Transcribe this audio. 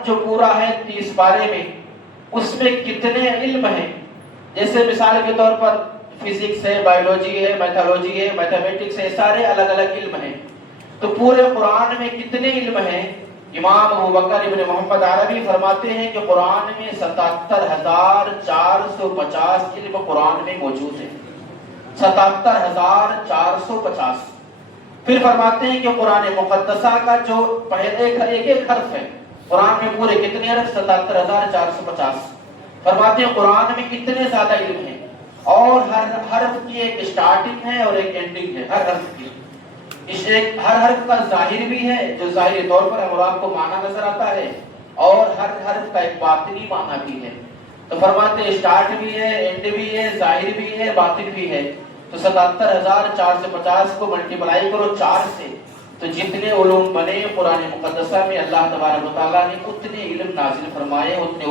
قرآن جو پورا ہے 30 پارے میں، اس میں کتنے علم ہیں؟ جیسے مثال کے طور پر فزکس ہے، بایولوجی ہے، میتھولوجی ہے، میتھمیٹکس ہے، سارے الگ الگ علم ہیں۔ تو پورے قرآن میں کتنے علم ہیں؟ امام ابوبکر ابن محمد عربی فرماتے ہیں کہ قرآن میں 77,450 علم قرآن میں موجود ہیں، 77,450۔ پھر فرماتے ہیں کہ قرآن مقدسہ کا جو ایک ایک حرف ہے، قرآن میں پورے کتنے حرف؟ 77,450۔ فرماتے ہیں قرآن میں کتنے زیادہ علم ہیں، اور ہر حرف کی ایک اسٹارٹنگ ہے اور ایک اینڈنگ ہے، ہر حرف کی۔ ہر حرف کا ظاہر بھی ہے جو ظاہری طور پر ہم اور آپ کو معنی نظر آتا ہے، اور ہر حرف کا ایک باطنی معنی بھی ہے۔ تو فرماتے ہیں اسٹارٹ بھی ہے، اینڈ بھی ہے، ظاہر بھی ہے، باطن بھی ہے۔ تو 77,450 کو ملٹیپلائی کرو 4 سے، تو جتنے علوم بنے قرآن مقدسہ میں اللہ تبارک و تعالیٰ نے اتنے علم نازل فرمائے، اتنے